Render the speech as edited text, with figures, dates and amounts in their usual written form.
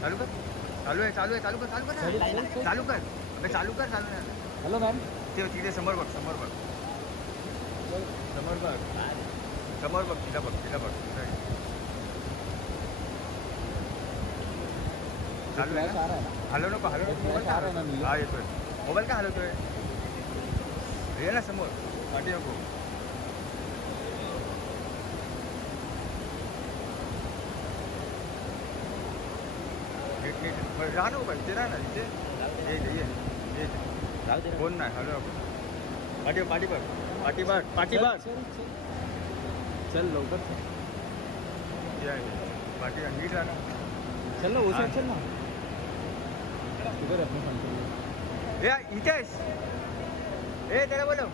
चालू कर. चालू आहे चालू आहे चालू कर चालू कर ना. चालू कर अबे चालू कर चालू नाही. Hello ma'am. ते तिथे समोर बघ समोर बघ समोर बघ समोर बघ तिला बघ तिला बघ. चालू आहे ना. हलव नको हलव नको. मोबाईल का हलवतोय? हा येतोय. मोबाईल का हलवतोय? ये ना समोर पाठी नको. राहा नको पाहिजे राहा ना इथे. ये फोन नाही हलव नको. पाठी पाठी बघ पाठी बघ पाठी बघ. चल लवकर पाठी नीट राहा ना. चल ना उशीर चल ना. हितेश ए त्याला बोलव.